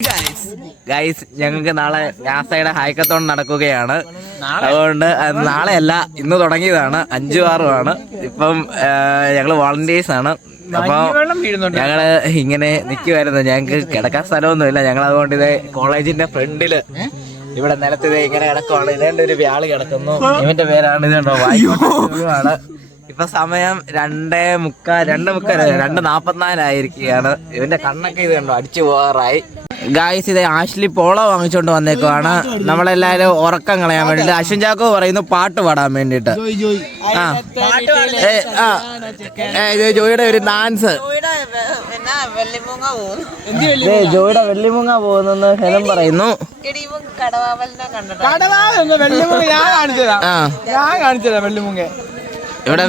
Guys ഞങ്ങൾക്ക് നാളെ നാസയുടെ ഹാക്കത്തോൺ നടക്കുകയാണ്. അതുകൊണ്ട് നാളെയല്ല, ഇന്ന് തുടങ്ങിയതാണ്. 5, 6 ഇപ്പം ഞങ്ങള് വോളണ്ടിയേഴ്സ് ആണ്. അപ്പൊ ഞങ്ങള് ഇങ്ങനെ നിൽക്കുമായിരുന്നു. ഞങ്ങക്ക് കിടക്കാൻ സ്ഥലമൊന്നുമില്ല. ഞങ്ങൾ അതുകൊണ്ട് ഇത് കോളേജിന്റെ ഫ്രണ്ടില് ഇവിടെ നിലത്ത് ഇങ്ങനെ കിടക്കുവാണ്. ഇതേണ്ട ഒരു വ്യാള് കിടക്കുന്നു. ഇവന്റെ പേരാണ് ഇതുണ്ടോ വായിക്കാണ്. ഇപ്പൊ സമയം 2:44 ആയിരിക്കുകയാണ്. ഇവന്റെ കണ്ണൊക്കെ ഇത് കണ്ടോ അടിച്ചു പോകാറായി. ഗായ്സ് ഇത് ആഷ്ലി പോളോ വാങ്ങിച്ചോണ്ട് വന്നേക്കുവാണ്. നമ്മളെല്ലാരും ഉറക്കം കളയാൻ വേണ്ടിട്ട്. അശ്വിൻ ചാക്കോ പറയുന്നു പാട്ട് പാടാൻ വേണ്ടിട്ട്. ഇത് ജോയിയുടെ ഒരു ഡാൻസ്. ജോയിയുടെ വെള്ളിമുങ്ങ പോകുന്നെന്ന് ഹെലൻ പറയുന്നു. ഇവിടെ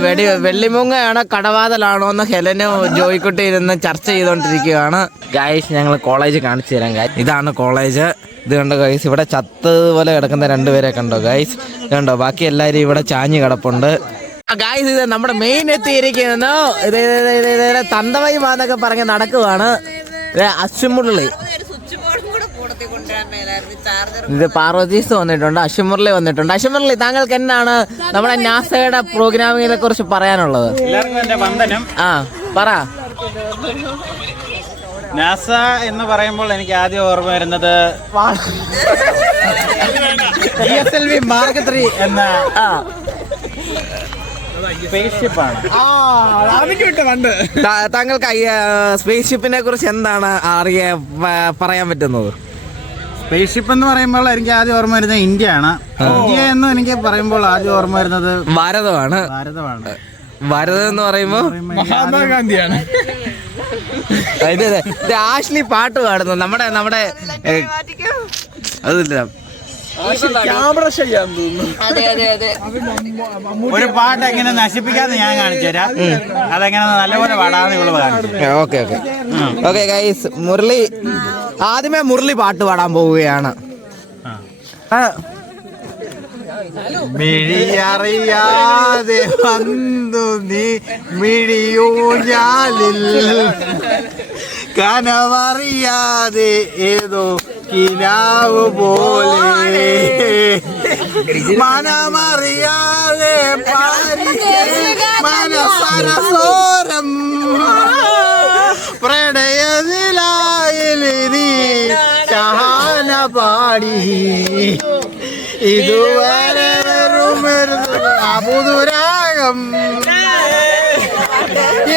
വെള്ളിമുങ്ങയാണോ കടവാതലാണോ എന്ന് ഹെലന് ജോയിക്കുട്ടി ഇരുന്ന് ചർച്ച ചെയ്തോണ്ടിരിക്കുകയാണ്. ഗായ്സ് ഞങ്ങൾ കോളേജ് കാണിച്ചു തരാം. ഇതാണ് കോളേജ്. ഇത് കണ്ടോ ഗൈസ്, ഇവിടെ ചത്ത് പോലെ കിടക്കുന്ന 2 പേരെ കണ്ടോ ഗൈസ്. കണ്ടോ ബാക്കി എല്ലാരും ഇവിടെ ചാഞ്ഞു കിടപ്പുണ്ട്. ഗായ്സ് ഇത് നമ്മുടെ മെയിൻ എത്തിയിരിക്കുന്നു. ഇത് തന്തവൈമാന്നൊക്കെ പറഞ്ഞ് നടക്കുവാണ്. അശ്വമുരളി, ഇത് പാർവതീസ് വന്നിട്ടുണ്ട്. അശ്വമുരളി വന്നിട്ടുണ്ട്. അശ്വമുരളി, താങ്കൾക്ക് എന്നാണ് നമ്മുടെ നാസയുടെ പ്രോഗ്രാമിങ്ങിനെ കുറിച്ച് പറയാനുള്ളത്? പറ. നാസ എന്ന് പറയുമ്പോൾ എനിക്ക് ആദ്യം ഓർമ്മ വരുന്നത് PSLV Mark 3 എന്ന സ്പേസ്ഷിപ്പാണ്. താങ്കൾക്ക് സ്പേസ് ഷിപ്പിനെ കുറിച്ച് എന്താണ് പറയാൻ പറ്റുന്നത്? സ്പേസ്ഷിപ്പ് എന്ന് പറയുമ്പോൾ എനിക്ക് ആദ്യം ഓർമ്മ വരുന്നത് ഇന്ത്യയാണ്. ഇന്ത്യ എന്ന് എനിക്ക് പറയുമ്പോൾ ആദ്യം ഓർമ്മ വരുന്നത് ഭാരതമാണ്. ഭാരതം എന്ന് പറയുമ്പോ മഹാത്മാഗാന്ധിയാണ്. ഇത് ആഷ്ലി പാട്ട് പാടുന്നു. നമ്മുടെ അതില്ല, ഒരു പാട്ട് എങ്ങനെ നശിപ്പിക്കാതെ ഞാൻ കാണിച്ചു തരാം. അതെങ്ങനെ നല്ലപോലെ പാടാതെ ഇവള് കാണിച്ചു. ഓക്കെ ഗൈസ്, മുരളി ആദ്യമേ മുരളി പാട്ട് പാടാൻ പോവുകയാണ്. മിഴിയറിയാതെ വന്നു നീ മിഴിയൂഞ്ഞാലിൽ, കനവറിയാതെ ഏതോ കിനാവ് പോലെ, മനമറിയാതെ മനസരസോരം പ്രണയനിലായില് നീ ശഹാന പാടി, ഇതുവരെ പുതുരാഗം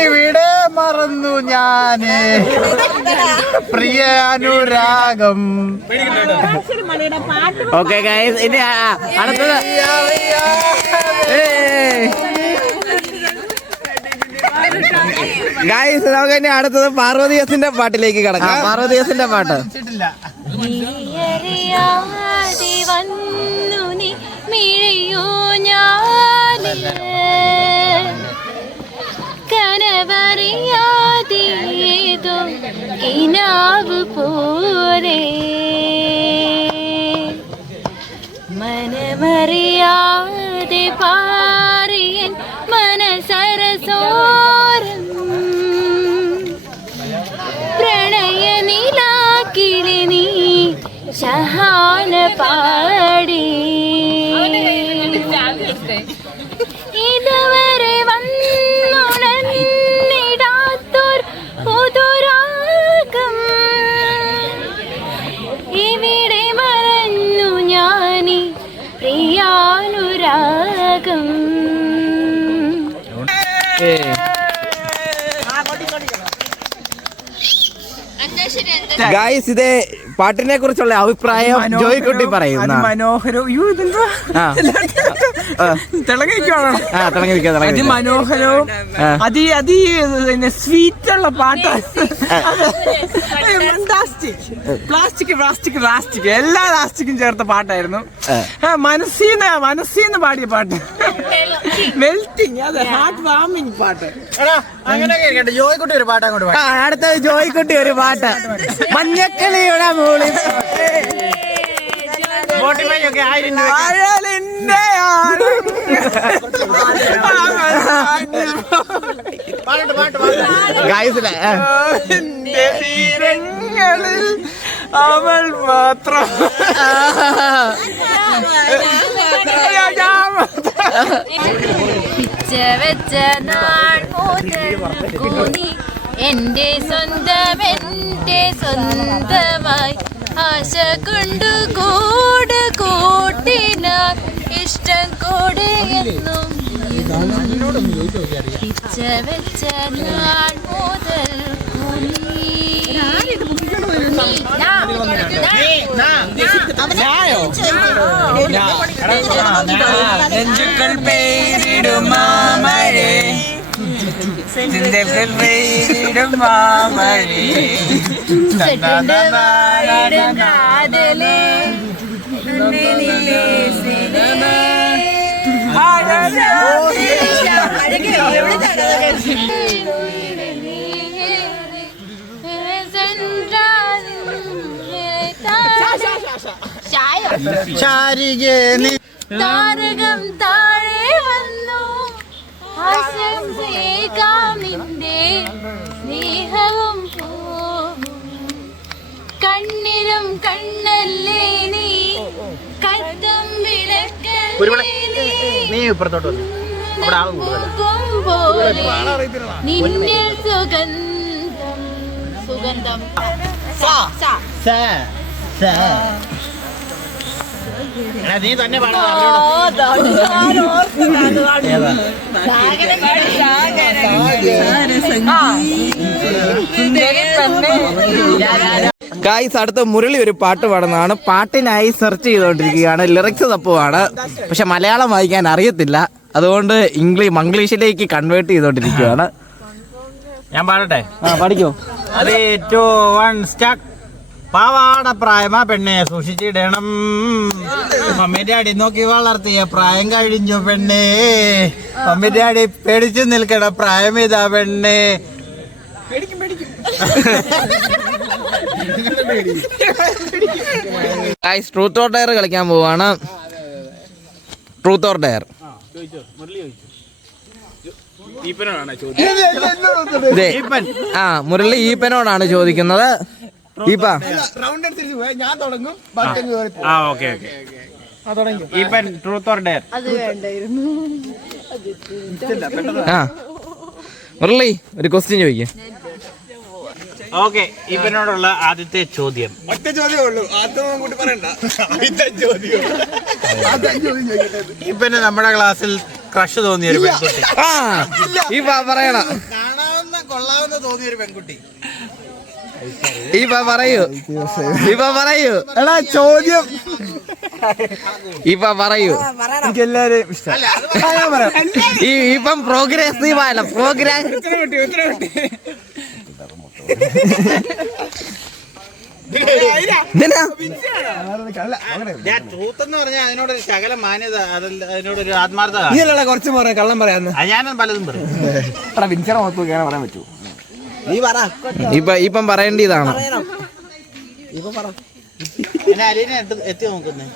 ഇവിടെ മറന്നു ഞാന് പ്രിയ അനുരാഗം. ഓക്കെ ഗൈസ്, ഇനി അടുത്തത് ഗൈസ് നമുക്ക് ഇനി അടുത്തത് പാർവതീസിന്റെ പാട്ടിലേക്ക് കിടക്കാം. പാർവതീസിന്റെ പാട്ട് കനവറിയാതേതോ കിനാവ് പോലെ, മനമറിയാതെ പാറിയൻ മനസരസോരം പ്രണയ നിലാക്കിളി നീ ശഹാന പാടി, ഇതുവരെ വന്നുണർന്നിടാത്തോർ പുതുരാഗം ഇവിടെ മറന്നു ഞാനീ പ്രിയാനുരാഗം. ഗായ്സ് ഇത് പാട്ടിനെ കുറിച്ചുള്ള അഭിപ്രായം ജോയിക്കുട്ടി പറയുന്ന അതിമനോഹരവും സ്വീറ്റുള്ള പാട്ടാണ്. പ്ലാസ്റ്റിക് എല്ലാ പ്ലാസ്റ്റിക്കും ചേർത്ത പാട്ടായിരുന്നു. മനസ്സിന്ന് പാടിയ പാട്ട്, മെൽറ്റിങ്, അതെ, ഹാർട്ട് വാമിങ് പാട്ട്. ജോയിക്കുട്ടി ഒരു പാട്ട് അങ്ങോട്ട്. അടുത്തത് ജോയിക്കുട്ടി ഒരു പാട്ട്, മഞ്ഞക്കിളിയുടെ മുകളിൽ അവൾ മാത്രം പിച്ച വെച്ച നാൾ മുതൽ കൂടി എന്റെ സ്വന്തമായി ആശ കൊണ്ടു കൂട് കൂട്ടിനാർ ഇഷ്ടം കൂടെ എന്നും പിച്ച വെച്ച നാൾ മുതൽ നെഞ്ചുക്കൾ പേരിടും മാമഴേ പേരിടും മാമഴേ കാതലേ താരകം താഴെ വന്നു ആശംസേകാമിന്റെ സ്നേഹവും കണ്ണിലും കണ്ണല്ലേ നീ കത്തും വിളക്കല്ലേ നീ നിന്നിൽ സുഗന്ധം നീ തന്നെ ഗായ്സ്, അടുത്ത മുരളി ഒരു പാട്ട് പാടുന്നതാണ്. പാട്ടിനായി സെർച്ച് ചെയ്തുകൊണ്ടിരിക്കുകയാണ്, ലിറിക്സ് തപ്പുവാണ്. പക്ഷെ മലയാളം വായിക്കാൻ അറിയത്തില്ല, അതുകൊണ്ട് മംഗ്ലീഷിലേക്ക് കൺവേർട്ട് ചെയ്തുകൊണ്ടിരിക്കുകയാണ്. ഞാൻ പാടട്ടെ? പഠിക്കോ? 3, 2, 1 സ്റ്റാർട്ട്. പാവാട പ്രായമാ പെണ്ണെ സൂക്ഷിച്ചിടണം, മമ്മി ഡാഡി നോക്കി വളർത്തിയ പ്രായം കഴിഞ്ഞു പെണ്ണെ, മമ്മി ഡാഡി പേടിച്ചു നിൽക്കണ പ്രായം ഇതാ പെണ്ണെ. ട്രൂത്ത് ഓർ ഡയർ കളിക്കാൻ പോവാണ്. Truth or dare. മുരളി ഈപ്പനോടാണ് ചോദിക്കുന്നത്. ഈപ്പ, ട്രൂത്ത് ഓർ ഡയർ. മുരളി ഒരു ക്വസ്റ്റ്യൻ ചോദിക്കേ. ഓക്കെ, ഇവനോടുള്ള ആദ്യത്തെ ചോദ്യം. ഇവന് നമ്മുടെ ക്ലാസ്സിൽ ക്രഷ് തോന്നിയ ഒരു പെൺകുട്ടി. പറയണം. കാണാവുന്ന കൊള്ളാവുന്ന തോന്നിയ ഒരു പെൺകുട്ടി. പറയൂ. എടാ ചോദ്യം പറയൂ. എല്ലാരും ഇപ്പം പ്രോഗ്രസീവ് ആയല്ല, പ്രോഗ്രാം. ട്രൂത്ത് എന്ന് പറഞ്ഞാൽ അതിനോടൊരു ശകല മാന്യത, അതിനോടൊരു ആത്മാർത്ഥത. കുറച്ച് പറയാം, കള്ളം പറയാന്ന്. ഞാനും പലതും പറയും. പറയാൻ പറ്റൂ. ഇപ്പം പറയേണ്ടതാണ്. എന്നെ അലീനെ എത്തി നോക്കുന്നേ.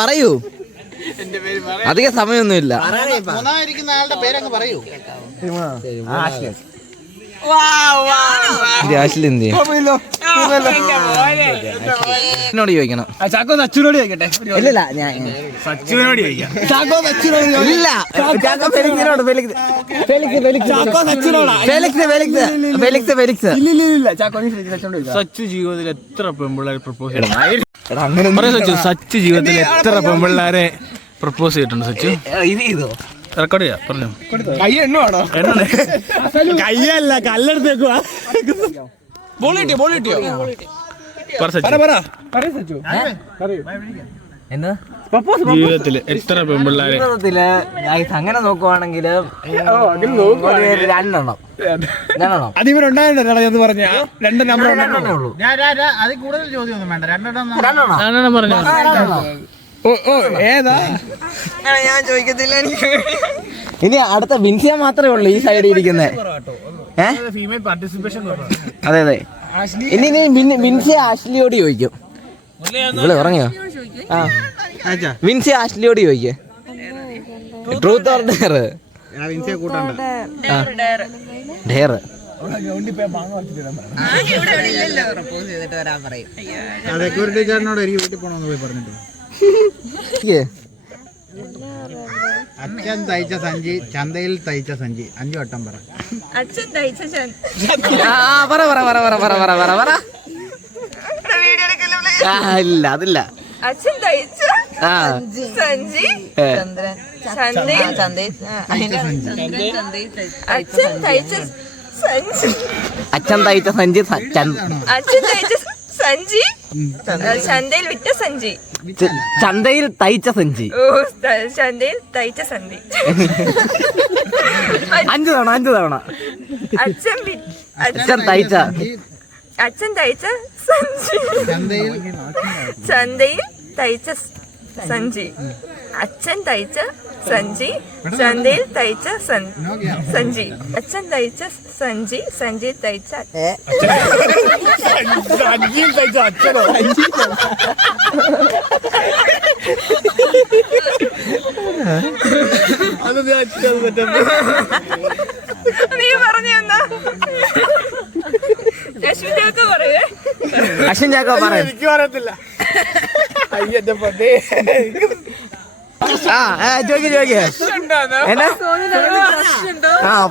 പറയൂ, അധിക സമയമൊന്നുമില്ല. മൂന്നായിരിക്കുന്ന ആളുടെ പേരങ്ങ് പറയൂ. എന്നോട് ചോദിക്കണം. ചാക്കോ അച്ഛനോട് ചോദിക്കട്ടെ? ഇല്ല, സച്ചുവിനോട് ചോദിക്കാം. ചാക്കോ അച്ഛനോട് ഇല്ല, സച്ചു ജീവിതത്തിൽ എത്ര പെൺപിള്ളേരെ പ്രപ്പോസ് ചെയ്തിട്ടുണ്ട്? സച്ചു ജീവിതത്തിൽ എത്ര പെൺപിള്ളേരെ പ്രപ്പോസ് ചെയ്തിട്ടുണ്ട്? സച്ചു റെക്കോർഡ് ചെയ്യാം, പറഞ്ഞു. കയ്യല്ല, കല്ലെടുത്തേക്കുവാ. ജീവിതത്തില് എത്ര പെൺപിള്ളേരെ? അങ്ങനെ നോക്കുവാണെങ്കിൽ രണ്ടെണ്ണം. അതിവരുണ്ടായിരുന്നു പറഞ്ഞ 2 നമ്പർ അതിൽ കൂടുതൽ ചോദ്യമൊന്നും വേണ്ട. രണ്ടെണ്ണം പറഞ്ഞു. ഏതാ ഞാൻ ചോദിക്കത്തില്ല. ഇനി അടുത്ത ബിൻസിയ മാത്രമേ ഉള്ളൂ ഈ സൈഡിൽ ഇരിക്കുന്നത്. Female participation. അതെ. ഇനി ബിൻസിയ ആഷ്ലിയോട് ചോദിക്കും. ഇവിടെ ഉറങ്ങിയോ? വിൻസി ആഷ്ലിയോട് ചോദിക്കേ. Truth or dare? വിൻസിയെ കൂട്ടണ്ട. ഡേർ സെക്യൂരിറ്റി ചേട്ടനോട് എനിക്ക് വീട്ടിൽ പോകണമെന്ന് പോയി പറഞ്ഞിട്ട്. അച്ഛൻ തയ്ച്ച സഞ്ചി, ചന്തയിൽ തയ്ച്ച സഞ്ചി. 5 വട്ടം പറ. അച്ഛൻ തയ്ച്ച ഇല്ല അതില്ല. അച്ഛൻ തയ്ച്ച സഞ്ചി ചന്ദ്രൻ അച്ഛൻ തയ്ച്ച സഞ്ചി അച്ഛൻ തയ്ച്ച സഞ്ചി അച്ഛൻ തയ്ച്ച സഞ്ചി ചന്തയിൽ വിറ്റ സഞ്ചി ചന്തയിൽ തയ്ച്ച സഞ്ചി. ഓ ചന്തയിൽ തയ്ച്ച സഞ്ചി 5 തവണ അച്ഛൻ തയ്ച്ച സഞ്ചി ചന്തയിൽ തയ്ച്ച സഞ്ചി അച്ഛൻ തയ്ച്ച സഞ്ചി ചന്തയിൽ തയ്ച്ച സഞ്ചി അച്ഛൻ തയ്ച്ച സഞ്ചി സഞ്ചിയിൽ തയ്ച്ച നീ പറഞ്ഞു അശ്വിൻ ചാക്കോ പറ. എനിക്ക് പറയത്തില്ല. ചോദിക്കേ എന്നാ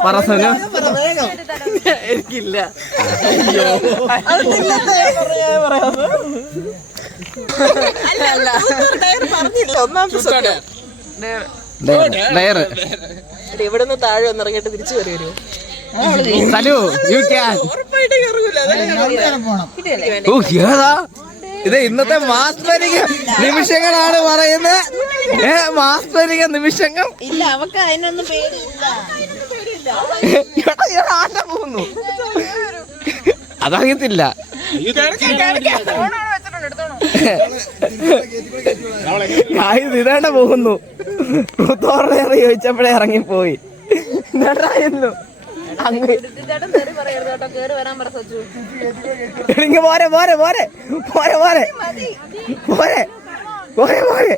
പറ സോനു. എനിക്കില്ല. ഇവിടുന്ന് താഴെ ഒന്നിറങ്ങിയിട്ട് തിരിച്ചു കയറി വരുമോ? സലു യു ക്യാൻ. ഇത് ഇന്നത്തെ മാസ്മരിക നിമിഷങ്ങളാണ് പറയുന്നത്. മാസ്മരിക നിമിഷങ്ങൾ. ഇല്ല, അവക്ക് അതിനൊന്നും പേടിയില്ല. പോകുന്നു അതറിയത്തില്ല. ഇതേണ്ട പോകുന്നു. ചോദിച്ചപ്പോഴേ ഇറങ്ങിപ്പോയി. എന്തായിരുന്നു പോരെ പോരെ പോരെ പോരെ പോരെ പോരെ പോരെ പോരെ.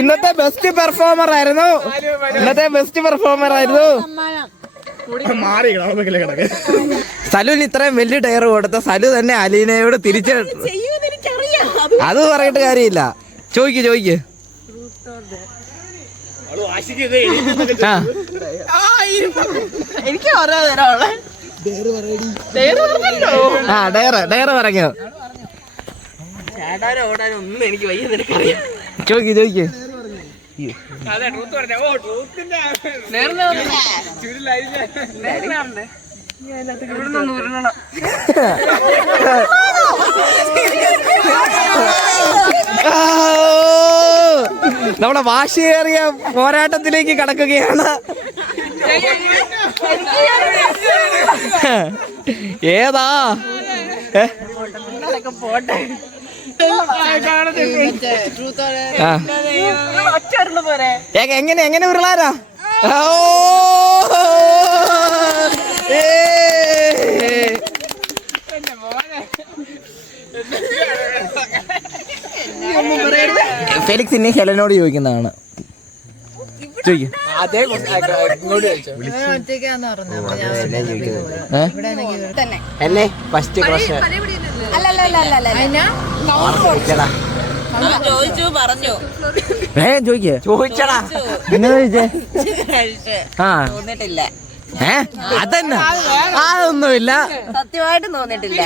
ഇന്നത്തെ ബെസ്റ്റ് പെർഫോമർ ആയിരുന്നു. സലുവിന് ഇത്രയും വലിയ ടയർ കൊടുത്ത സലു തന്നെ അലീനയോട് തിരിച്ച് അത് പറയിട്ട് കാര്യമില്ല. ചോദിക്ക് എനിക്ക് ഓരോ തരാനുള്ള ഡയർ പറഞ്ഞു. ചാടാനോ ഓടാനോ ഒന്നും എനിക്ക് വയ്യ, നിനക്കറിയാം. ചോദിക്ക് നമ്മുടെ വാശിയേറിയ പോരാട്ടത്തിലേക്ക് കടക്കുകയാണ്. ഏതാ പോട്ടെ. എങ്ങനെ ഉരുളാരാ? ഫെലിക്സ് ഇനി ഹെലനോട് ചോദിക്കുന്നതാണ്. ചോദിക്കും. എന്നെ ഫസ്റ്റ് ക്രഷ് ചോദിച്ചു പറഞ്ഞു ചോദിച്ചടാ. എങ്ങനെ ചോദിച്ചേ? തോന്നിട്ടില്ല. അതന്നെ അതൊന്നുമില്ല. സത്യമായിട്ട് തോന്നിട്ടില്ല.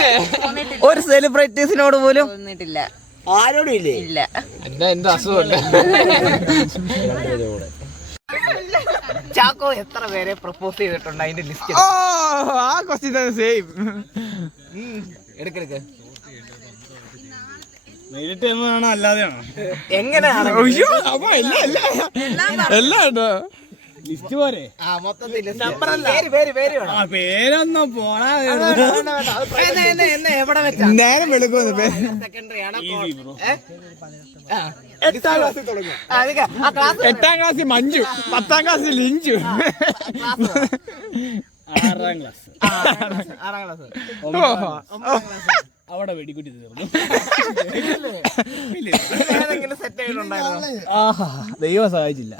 ഒരു സെലിബ്രിറ്റീസിനോട് പോലും തോന്നിട്ടില്ല. ആരോടും ഇല്ലേ? ഇല്ല. എന്താ അസുഖമല്ല. ചാക്കോ എത്ര പേരെ പ്രപ്പോസ് ചെയ്തിട്ടുണ്ട് അതിന്റെ ലിസ്റ്റ്? ആ ക്വസ്റ്റ്യൻ സെയിം. എടുക്കെടുക്ക്. അല്ലാതെയാണോ? എങ്ങനെയാണ്? എല്ലാം ഉണ്ടോ? ലിസ്റ്റ് പോരെ? പേരൊന്നും പോണാ. എവിടെ വെച്ചാ? നേരം വെളുക്കുന്നു. സെക്കൻഡറി ആണ്. എട്ടാം ക്ലാസ്സിൽ മഞ്ജു, 10ാം ക്ലാസ്സിൽ ലിഞ്ചു. 6ാം ക്ലാസ്. അവിടെ വെടിക്കുട്ടി തീർന്നു. ഏതെങ്കിലും സെറ്റ് ആയിട്ടുണ്ടായിരുന്നു? ദൈവം സഹായിച്ചില്ല.